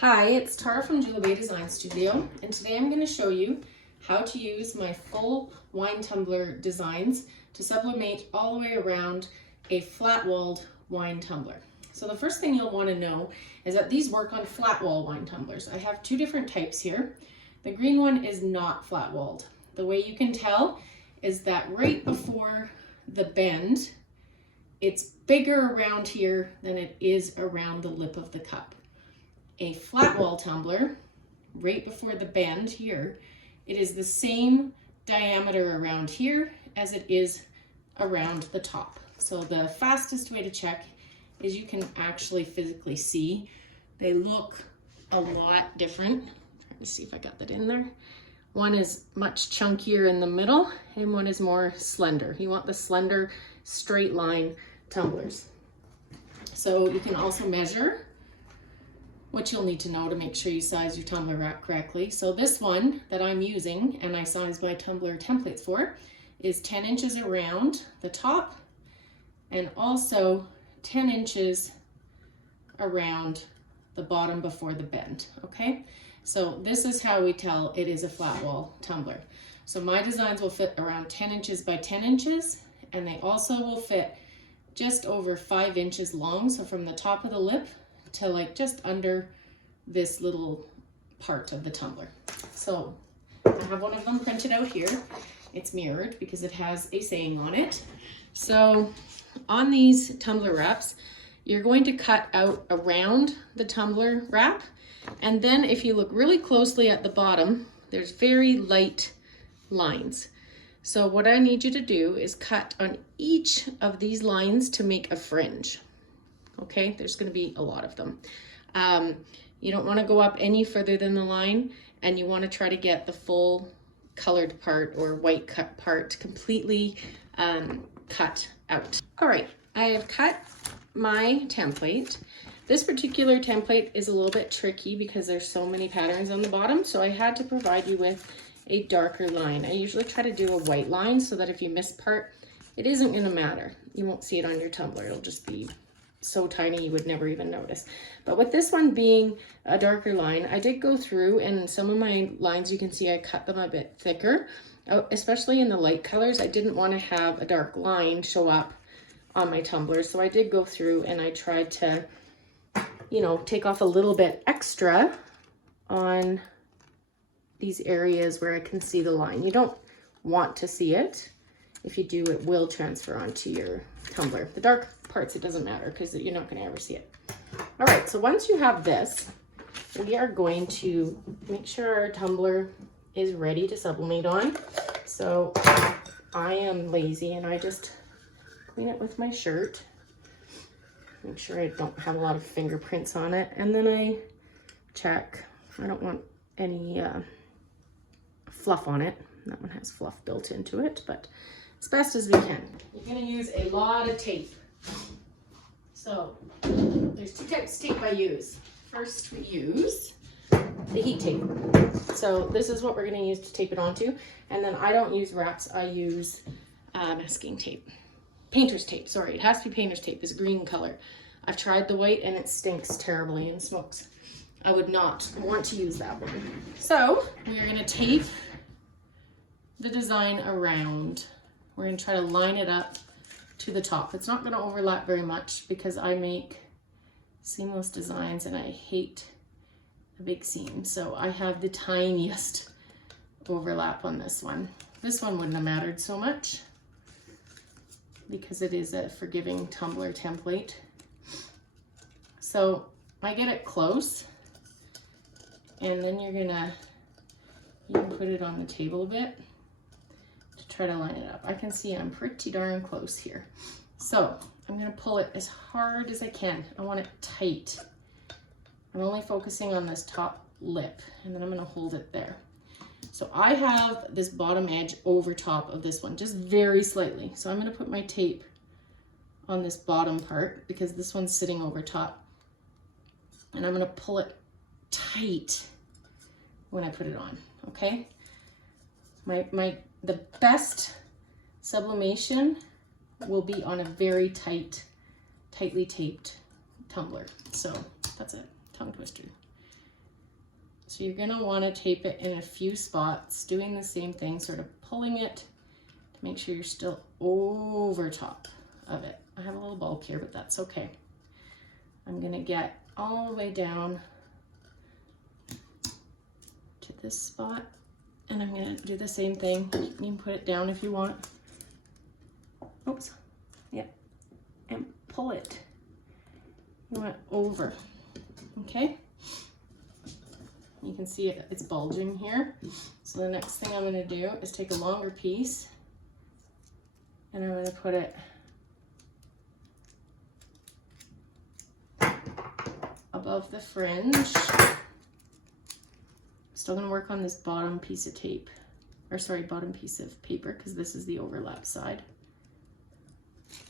Hi, it's Tara from Jewel Bay Design Studio, and today I'm going to show you how to use my full wine tumbler designs to sublimate all the way around a flat-walled wine tumbler. So the first thing you'll want to know is that these work on flat wall wine tumblers. I have two different types here. The green one is not flat-walled. The way you can tell is that right before the bend, it's bigger around here than it is around the lip of the cup. A flat wall tumbler, right before the bend here, it is the same diameter around here as it is around the top. So the fastest way to check is you can actually physically see. They look a lot different. Trying to see if I got that in there. One is much chunkier in the middle and one is more slender. You want the slender straight line tumblers. So you can also measure what you'll need to know to make sure you size your tumbler rack correctly. So this one that I'm using and I size my tumbler templates for is 10 inches around the top and also 10 inches around the bottom before the bend, okay? So this is how we tell it is a flat wall tumbler. So my designs will fit around 10 inches by 10 inches and they also will fit just over 5 inches long. So from the top of the lip to like just under this little part of the tumbler. So I have one of them printed out here. It's mirrored because it has a saying on it. So on these tumbler wraps, you're going to cut out around the tumbler wrap. And then if you look really closely at the bottom, there's very light lines. So what I need you to do is cut on each of these lines to make a fringe. Okay, there's going to be a lot of them. You don't want to go up any further than the line, and you want to try to get the full colored part or white cut part completely cut out. All right, I have cut my template. This particular template is a little bit tricky because there's so many patterns on the bottom, so I had to provide you with a darker line. I usually try to do a white line so that if you miss part, it isn't going to matter. You won't see it on your tumbler. It'll just be so tiny you would never even notice. But with this one being a darker line, I did go through and some of my lines, you can see I cut them a bit thicker, especially in the light colors. I didn't want to have a dark line show up on my tumbler. So I did go through and I tried to, you know, take off a little bit extra on these areas where I can see the line. You don't want to see it. If you do, it will transfer onto your tumbler. The dark parts, it doesn't matter because you're not going to ever see it. All right, so once you have this, we are going to make sure our tumbler is ready to sublimate on. So I am lazy and I just clean it with my shirt. Make sure I don't have a lot of fingerprints on it. And then I check. I don't want any fluff on it. That one has fluff built into it, but as best as we can. You're going to use a lot of tape. So there's two types of tape I use. First, we use the heat tape. So this is what we're going to use to tape it onto. And then I don't use wraps. I use masking tape. Painter's tape, sorry. It has to be painter's tape. It's green color. I've tried the white and it stinks terribly and smokes. I would not want to use that one. So we are going to tape the design around. We're going to try to line it up to the top. It's not going to overlap very much because I make seamless designs and I hate a big seam. So I have the tiniest overlap on this one. This one wouldn't have mattered so much because it is a forgiving tumbler template. So I get it close and then you can put it on the table a bit. Try to line it up. I can see I'm pretty darn close here. So I'm going to pull it as hard as I can. I want it tight. I'm only focusing on this top lip and then I'm going to hold it there. So I have this bottom edge over top of this one, just very slightly. So I'm going to put my tape on this bottom part because this one's sitting over top. And I'm going to pull it tight when I put it on, okay? The best sublimation will be on a very tightly taped tumbler. So that's a tongue twister. So you're gonna wanna tape it in a few spots, doing the same thing, sort of pulling it to make sure you're still over top of it. I have a little bulk here, but that's okay. I'm gonna get all the way down to this spot, and I'm gonna do the same thing. You can put it down if you want. Oops, yep, and pull it. You want it over, okay? You can see it's bulging here. So the next thing I'm gonna do is take a longer piece and I'm gonna put it above the fringe. Still gonna work on this bottom piece of tape, or sorry, bottom piece of paper, because this is the overlap side.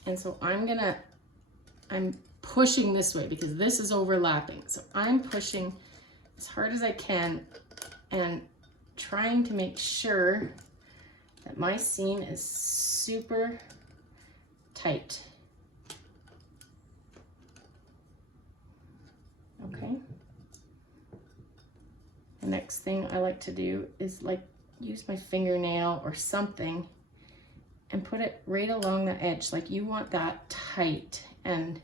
And so I'm pushing this way because this is overlapping. So I'm pushing as hard as I can and trying to make sure that my seam is super tight. Okay. The next thing I like to do is like use my fingernail or something and put it right along the edge. Like you want that tight and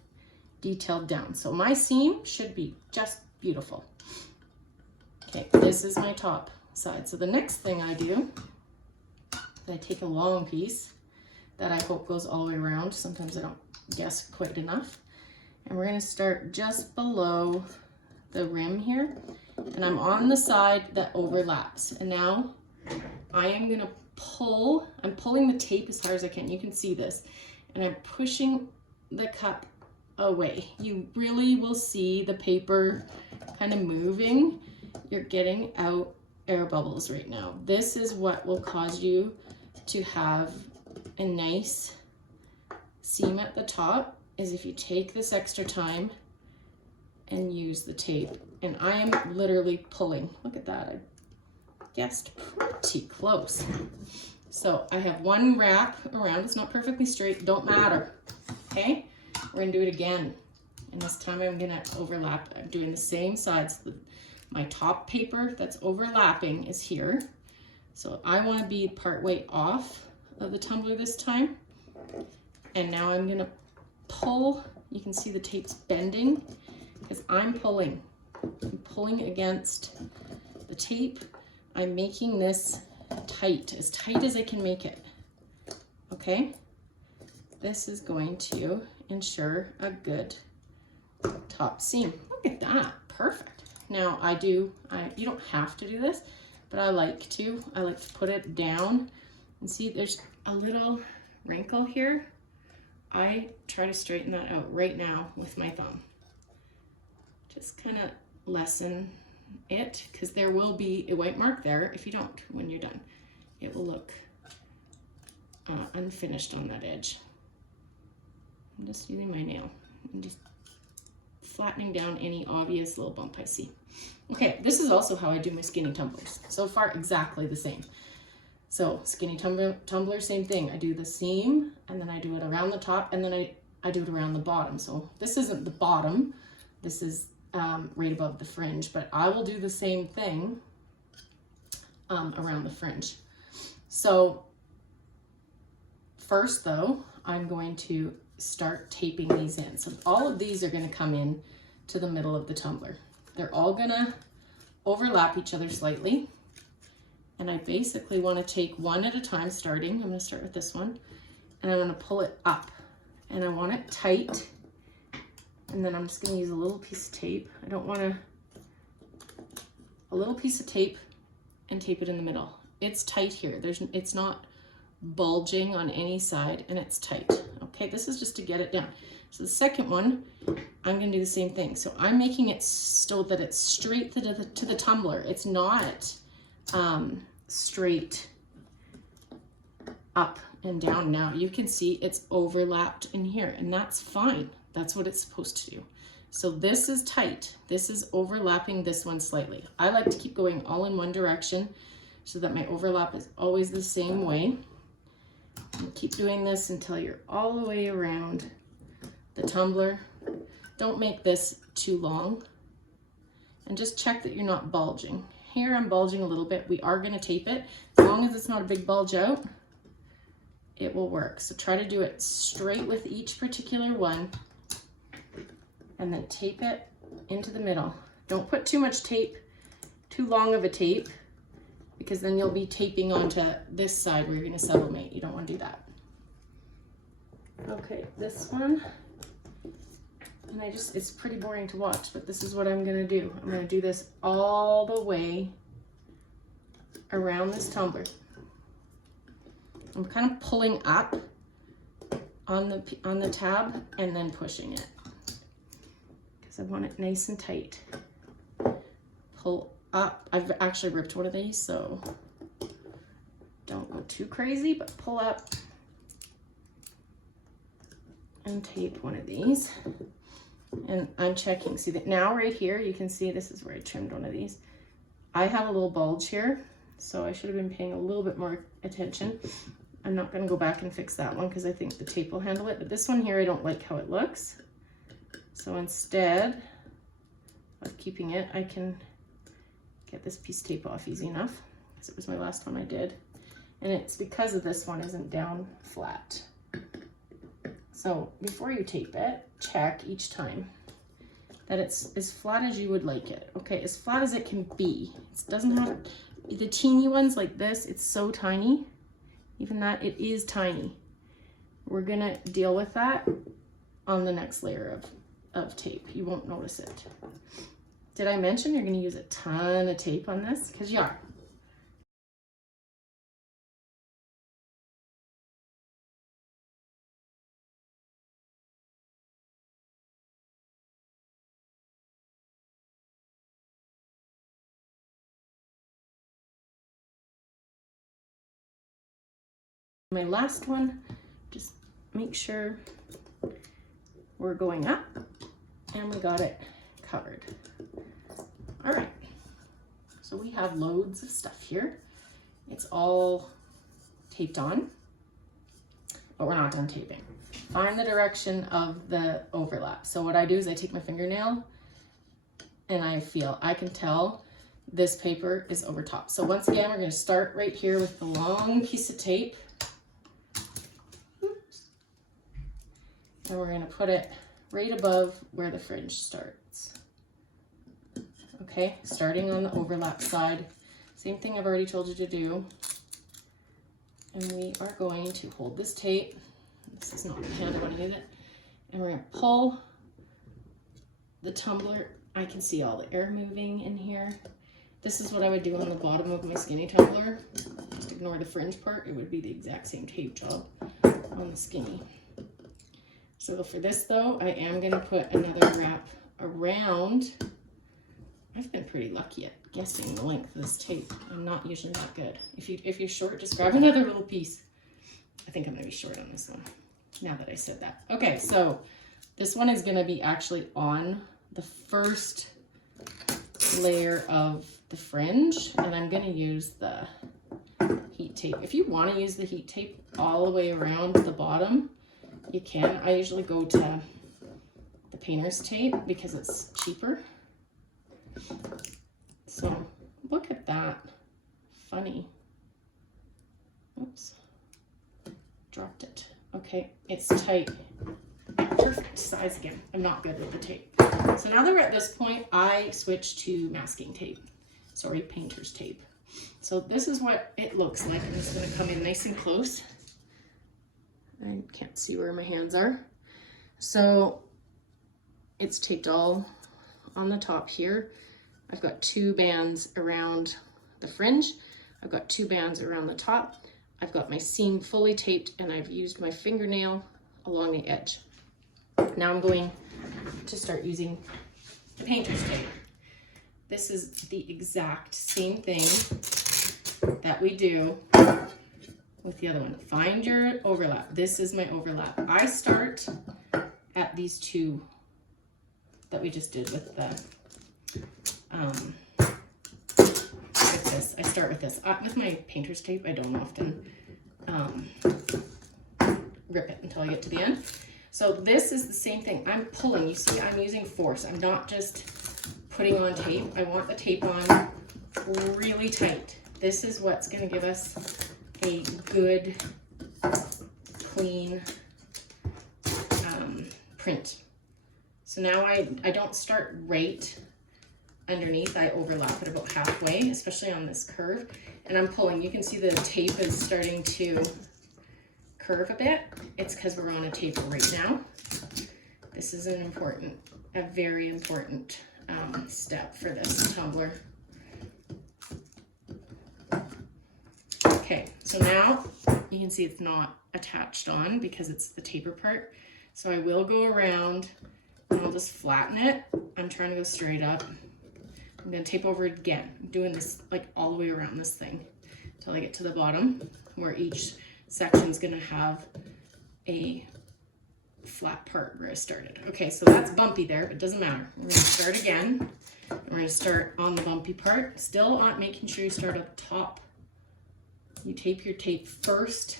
detailed down. So my seam should be just beautiful. Okay, this is my top side. So the next thing I do is I take a long piece that I hope goes all the way around. Sometimes I don't guess quite enough. And we're gonna start just below the rim here. And I'm on the side that overlaps. And now I am gonna pull, I'm pulling the tape as hard as I can. You can see this. And I'm pushing the cup away. You really will see the paper kind of moving. You're getting out air bubbles right now. This is what will cause you to have a nice seam at the top, is if you take this extra time and use the tape. And I am literally pulling. Look at that, I guessed pretty close. So I have one wrap around. It's not perfectly straight, don't matter, okay? We're gonna do it again. And this time I'm gonna overlap. I'm doing the same sides. My top paper that's overlapping is here. So I wanna be part way off of the tumbler this time. And now I'm gonna pull. You can see the tape's bending because I'm pulling. I'm pulling against the tape. I'm making this tight as I can make it, okay? This is going to ensure a good top seam. Look at that, perfect. Now you don't have to do this, but I like to put it down and see there's a little wrinkle here. I try to straighten that out right now with my thumb. Just kind of lessen it, because there will be a white mark there if you don't when you're done. It will look unfinished on that edge. I'm just using my nail and just flattening down any obvious little bump I see. Okay, this is also how I do my skinny tumblers. So far, exactly the same. So skinny tumbler, same thing. I do the seam, and then I do it around the top, and then I do it around the bottom. So this isn't the bottom. This is right above the fringe, but I will do the same thing around the fringe. So first though, I'm going to start taping these in. So all of these are going to come in to the middle of the tumbler. They're all going to overlap each other slightly. And I basically want to take one at a time starting. I'm going to start with this one, and I'm going to pull it up, and I want it tight. And then I'm just going to use a little piece of tape. I don't want a little piece of tape and tape it in the middle. It's tight here. It's not bulging on any side, and it's tight. Okay, this is just to get it down. So the second one, I'm going to do the same thing. So I'm making it so that it's straight to the tumbler. It's not straight up and down. Now you can see it's overlapped in here, and that's fine. That's what it's supposed to do. So this is tight. This is overlapping this one slightly. I like to keep going all in one direction so that my overlap is always the same way. And keep doing this until you're all the way around the tumbler. Don't make this too long. and just check that you're not bulging. Here I'm bulging a little bit. We are gonna tape it. As long as it's not a big bulge out, it will work. So try to do it straight with each particular one and then tape it into the middle. Don't put too much tape, too long of a tape, because then you'll be taping onto this side where you're gonna sublimate. You don't wanna do that. Okay, this one, and it's pretty boring to watch, but this is what I'm gonna do. I'm gonna do this all the way around this tumbler. I'm kind of pulling up on the tab and then pushing it because I want it nice and tight. Pull up. I've actually ripped one of these, so don't go too crazy, but pull up and tape one of these. And I'm checking. See that now right here, you can see this is where I trimmed one of these. I have a little bulge here, so I should have been paying a little bit more attention. I'm not going to go back and fix that one because I think the tape will handle it. But this one here, I don't like how it looks. So instead of keeping it, I can get this piece of tape off easy enough because it was my last one I did. And it's because of this one isn't down flat. So before you tape it, check each time that it's as flat as you would like it. Okay, as flat as it can be. It doesn't have, the teeny ones like this, it's so tiny. Even that, it is tiny. We're gonna deal with that on the next layer of tape. You won't notice it. Did I mention you're gonna use a ton of tape on this? Because you are. My last one, just make sure we're going up and we got it covered. All right, so we have loads of stuff here. It's all taped on, but we're not done taping. Find the direction of the overlap. So what I do is I take my fingernail and I can tell this paper is over top. So once again, we're gonna start right here with the long piece of tape. And we're gonna put it right above where the fringe starts. Okay, starting on the overlap side. Same thing I've already told you to do. And we are going to hold this tape. This is not the hand I want to use it. And we're gonna pull the tumbler. I can see all the air moving in here. This is what I would do on the bottom of my skinny tumbler. Just ignore the fringe part. It would be the exact same tape job on the skinny. So for this though, I am gonna put another wrap around. I've been pretty lucky at guessing the length of this tape. I'm not usually that good. If you're short, just grab another little piece. I think I'm gonna be short on this one, now that I said that. Okay, so this one is gonna be actually on the first layer of the fringe, and I'm gonna use the heat tape. If you wanna use the heat tape all the way around the bottom, you can. I usually go to the painter's tape because it's cheaper. So look at that. Funny. Oops. Dropped it. Okay, it's tight. Perfect size again. I'm not good with the tape. So now that we're at this point, I switch to masking tape. Sorry, painter's tape. So this is what it looks like. I'm just gonna come in nice and close. I can't see where my hands are. So it's taped all on the top here. I've got 2 bands around the fringe. I've got 2 bands around the top. I've got my seam fully taped and I've used my fingernail along the edge. Now I'm going to start using the painter's tape. This is the exact same thing that we do with the other one. Find your overlap. This is my overlap. I start at these 2 that we just did with the with this. I start with this. With my painter's tape, I don't often rip it until I get to the end. So this is the same thing. I'm pulling. You see, I'm using force. I'm not just putting on tape, I want the tape on really tight. This is what's going to give us a good, clean print. So now I don't start right underneath. I overlap it about halfway, especially on this curve, and I'm pulling. You can see the tape is starting to curve a bit. It's because we're on a taper right now. This is a very important step for this tumbler. Okay, so now you can see it's not attached on because it's the taper part. So I will go around and I'll just flatten it. I'm trying to go straight up. I'm gonna tape over it again. I'm doing this like all the way around this thing until I get to the bottom where each section's gonna have a flat part where I started. Okay, so that's bumpy there, but it doesn't matter. We're gonna start again. And we're gonna start on the bumpy part. Still on making sure you start up top. You tape your tape first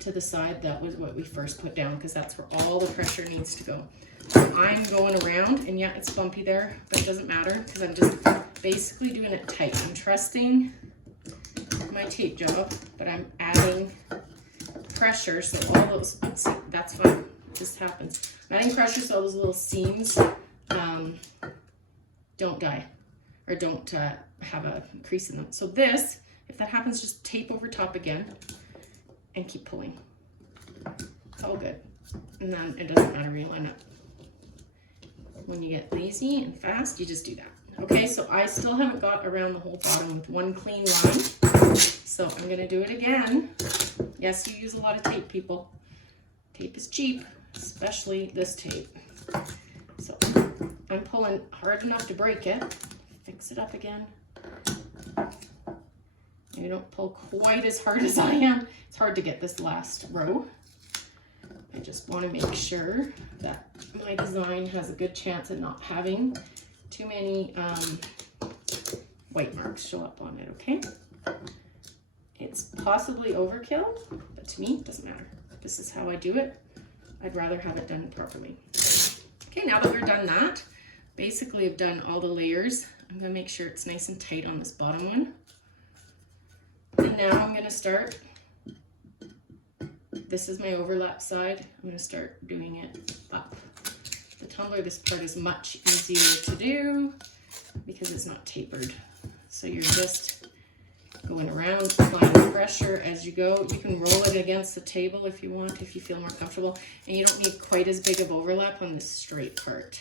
to the side. That was what we first put down because that's where all the pressure needs to go. So I'm going around, and yeah, it's bumpy there, but it doesn't matter because I'm just basically doing it tight. I'm trusting my tape job, but I'm adding pressure so all those, see, that's fine, this happens. I'm adding pressure so all those little seams don't die or don't have a crease in them. So this, if that happens, just tape over top again and keep pulling. It's all good. And then it doesn't matter where you line up. When you get lazy and fast, you just do that. Okay, so I still haven't got around the whole bottom with one clean line. So I'm gonna do it again. Yes, you use a lot of tape, people. Tape is cheap, especially this tape. So I'm pulling hard enough to break it. Fix it up again. You don't pull quite as hard as I am. It's hard to get this last row. I just want to make sure that my design has a good chance of not having too many white marks show up on it, okay? It's possibly overkill, but to me, it doesn't matter. This is how I do it. I'd rather have it done properly. Okay, now that we're done that, basically I've done all the layers. I'm gonna make sure it's nice and tight on this bottom one. And now I'm gonna start, this is my overlap side. I'm gonna start doing it up. The tumbler, this part is much easier to do because it's not tapered. So you're just going around, applying pressure as you go. You can roll it against the table if you want, if you feel more comfortable. And you don't need quite as big of overlap on this straight part.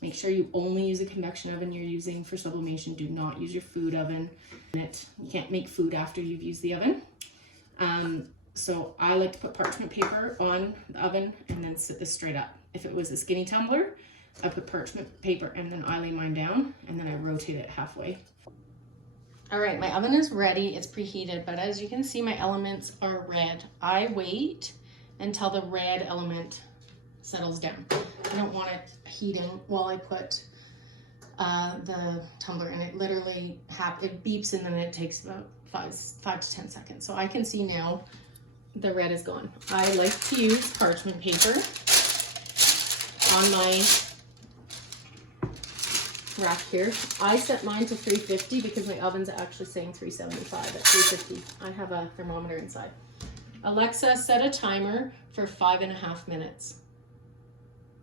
Make sure you only use a convection oven you're using for sublimation. Do not use your food oven. You can't make food after you've used the oven. So I like to put parchment paper on the oven and then sit this straight up. If it was a skinny tumbler, I put parchment paper and then I lay mine down and then I rotate it halfway. All right, my oven is ready. It's preheated, but as you can see, my elements are red. I wait until the red element settles down. I don't want it heating while I put the tumbler in. It literally it beeps and then it takes about 5 to 10 seconds. So I can see now the red is gone. I like to use parchment paper on my rack here. I set mine to 350 because my oven's actually saying 375 at 350. I have a thermometer inside. Alexa, set a timer for 5.5 minutes.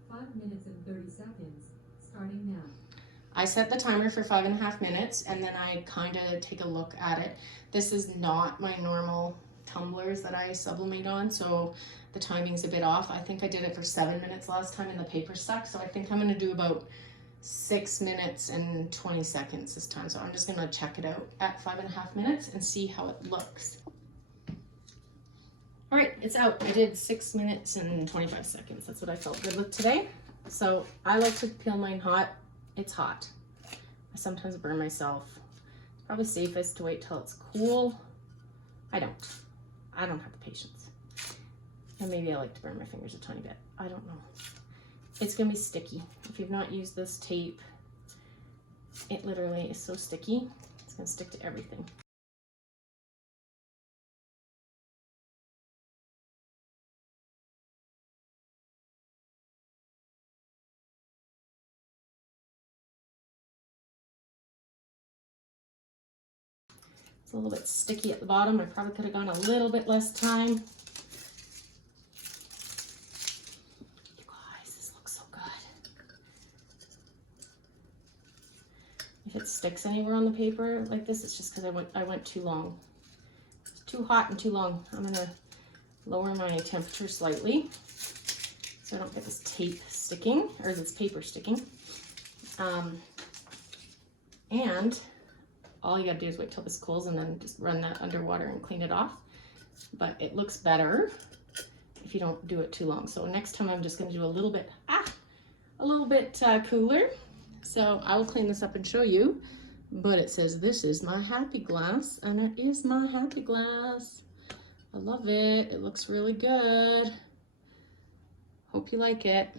5 minutes and 30 seconds, starting now. I set the timer for 5.5 minutes and then I kind of take a look at it. This is not my normal tumblers that I sublimate on, so the timing's a bit off. I think I did it for 7 minutes last time and the paper stuck, so I think I'm gonna do about 6 minutes and 20 seconds this time. So I'm just gonna check it out at 5.5 minutes and see how it looks. All right, it's out. I did 6 minutes and 25 seconds. That's what I felt good with today. So I like to peel mine hot. It's hot. I sometimes burn myself. It's probably safest to wait till it's cool. I don't have the patience. And maybe I like to burn my fingers a tiny bit. I don't know. It's gonna be sticky. If you've not used this tape, it literally is so sticky. It's gonna stick to everything. It's a little bit sticky at the bottom. I probably could have gone a little bit less time. You guys, this looks so good. If it sticks anywhere on the paper like this, it's just because I went too long. It's too hot and too long. I'm gonna lower my temperature slightly so I don't get this tape sticking, or this paper sticking. And all you gotta do is wait till this cools and then just run that underwater and clean it off. But it looks better if you don't do it too long. So next time I'm just gonna do a little bit cooler. So I will clean this up and show you. But it says this is my happy glass, and it is my happy glass. I love it. It looks really good. Hope you like it.